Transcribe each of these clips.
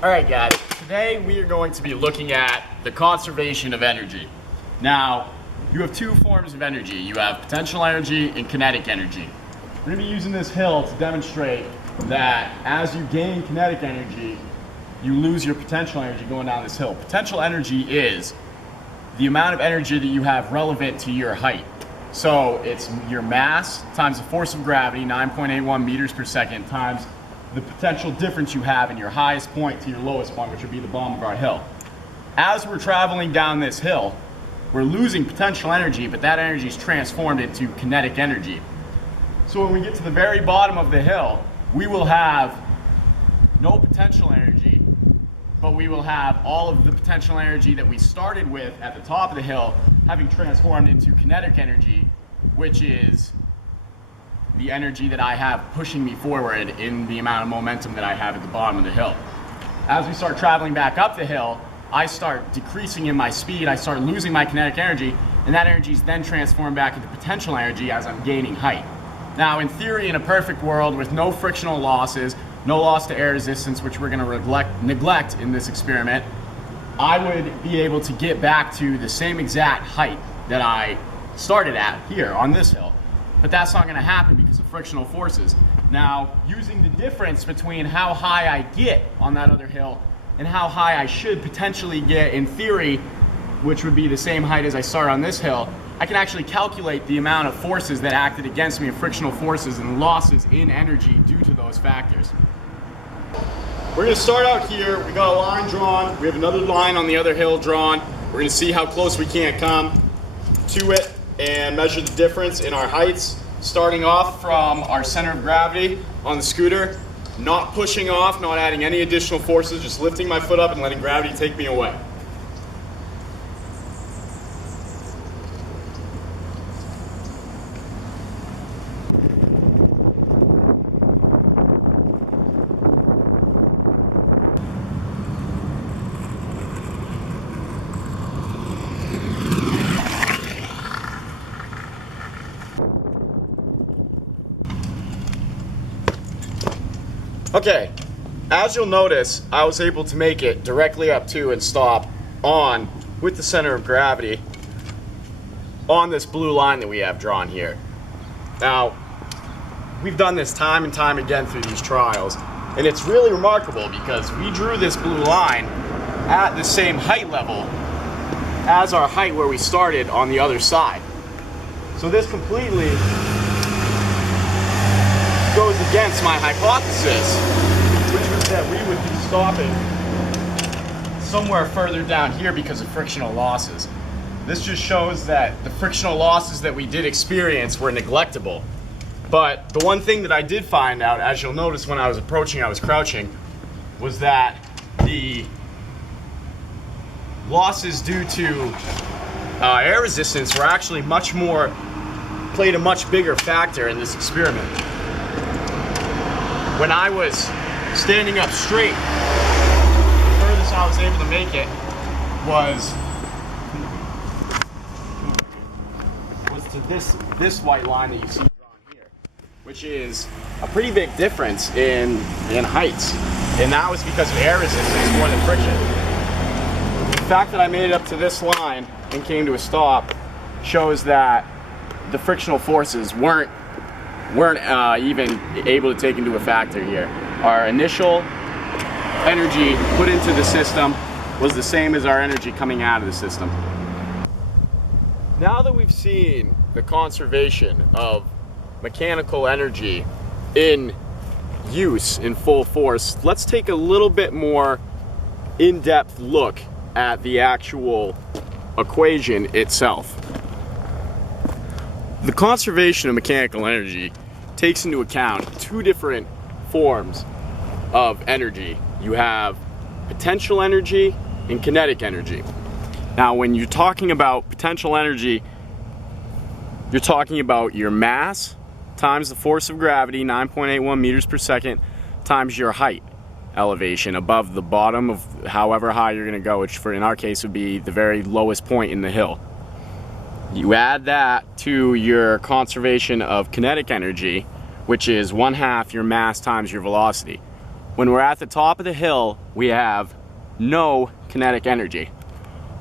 Alright guys, today we are going to be looking at the conservation of energy. Now, you have two forms of energy. You have potential energy and kinetic energy. We're going to be using this hill to demonstrate that as you gain kinetic energy, you lose your potential energy going down this hill. Potential energy is the amount of energy that you have relevant to your height. So it's your mass times the force of gravity, 9.81 meters per second, times the potential difference you have in your highest point to your lowest point, which would be the bottom of our hill. As we're traveling down this hill, we're losing potential energy, but that energy is transformed into kinetic energy. So when we get to the very bottom of the hill, we will have no potential energy, but we will have all of the potential energy that we started with at the top of the hill having transformed into kinetic energy, which is the energy that I have pushing me forward in the amount of momentum that I have at the bottom of the hill. As we start traveling back up the hill, I start decreasing in my speed, I start losing my kinetic energy, and that energy is then transformed back into potential energy as I'm gaining height. Now, in theory, in a perfect world with no frictional losses, no loss to air resistance, which we're going to neglect in this experiment, I would be able to get back to the same exact height that I started at here on this hill. But that's not going to happen because of frictional forces. Now, using the difference between how high I get on that other hill and how high I should potentially get in theory, which would be the same height as I start on this hill, I can actually calculate the amount of forces that acted against me, and frictional forces and losses in energy due to those factors. We're going to start out here. We got a line drawn. We have another line on the other hill drawn. We're going to see how close we can come to it and measure the difference in our heights, starting off from our center of gravity on the scooter, not pushing off, not adding any additional forces, just lifting my foot up and letting gravity take me away. Okay, as you'll notice, I was able to make it directly up to and stop on with the center of gravity on this blue line that we have drawn here. Now, we've done this time and time again through these trials, and it's really remarkable because we drew this blue line at the same height level as our height where we started on the other side. So this completely goes against my hypothesis, which was that we would be stopping somewhere further down here because of frictional losses. This just shows that the frictional losses that we did experience were neglectable. But the one thing that I did find out, as you'll notice when I was approaching, I was crouching, was that the losses due to air resistance were actually played a much bigger factor in this experiment. When I was standing up straight, the furthest I was able to make it was to this white line that you see drawn here, which is a pretty big difference in heights, and that was because of air resistance more than friction. The fact that I made it up to this line and came to a stop shows that the frictional forces weren't even able to take into a factor here. Our initial energy put into the system was the same as our energy coming out of the system. Now that we've seen the conservation of mechanical energy in use in full force, let's take a little bit more in-depth look at the actual equation itself. The conservation of mechanical energy takes into account two different forms of energy. You have potential energy and kinetic energy. Now, when you're talking about potential energy, you're talking about your mass times the force of gravity, 9.81 meters per second, times your height elevation above the bottom of however high you're going to go, which in our case would be the very lowest point in the hill. You add that to your conservation of kinetic energy, which is 1/2 your mass times your velocity. When we're at the top of the hill, we have no kinetic energy.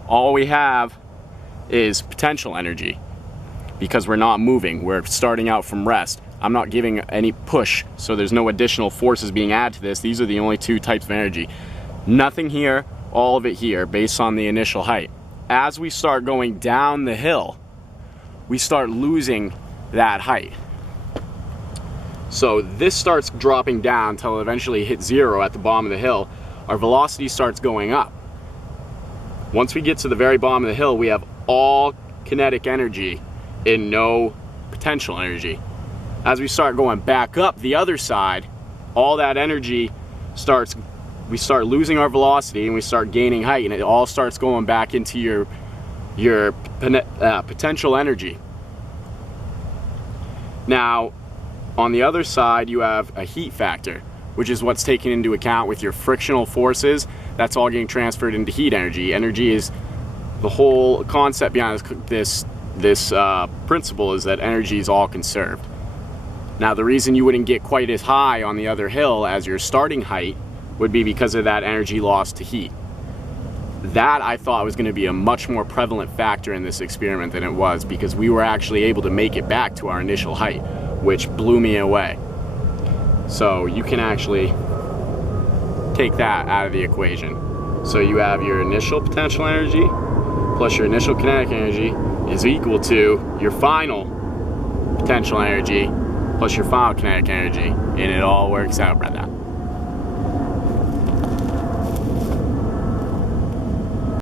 All we have is potential energy because we're not moving. We're starting out from rest. I'm not giving any push, so there's no additional forces being added to this. These are the only two types of energy. Nothing here, all of it here, based on the initial height. As we start going down the hill, we start losing that height. So this starts dropping down until it eventually hits zero at the bottom of the hill. Our velocity starts going up. Once we get to the very bottom of the hill, we have all kinetic energy and no potential energy. As we start going back up the other side, all that energy we start losing our velocity and we start gaining height, and it all starts going back into your potential energy. Now, on the other side, you have a heat factor, which is what's taken into account with your frictional forces. That's all getting transferred into heat energy. Energy is the whole concept behind this principle, is that energy is all conserved. Now, the reason you wouldn't get quite as high on the other hill as your starting height would be because of that energy loss to heat. That, I thought, was going to be a much more prevalent factor in this experiment than it was, because we were actually able to make it back to our initial height, which blew me away. So you can actually take that out of the equation. So you have your initial potential energy plus your initial kinetic energy is equal to your final potential energy plus your final kinetic energy, and it all works out by that.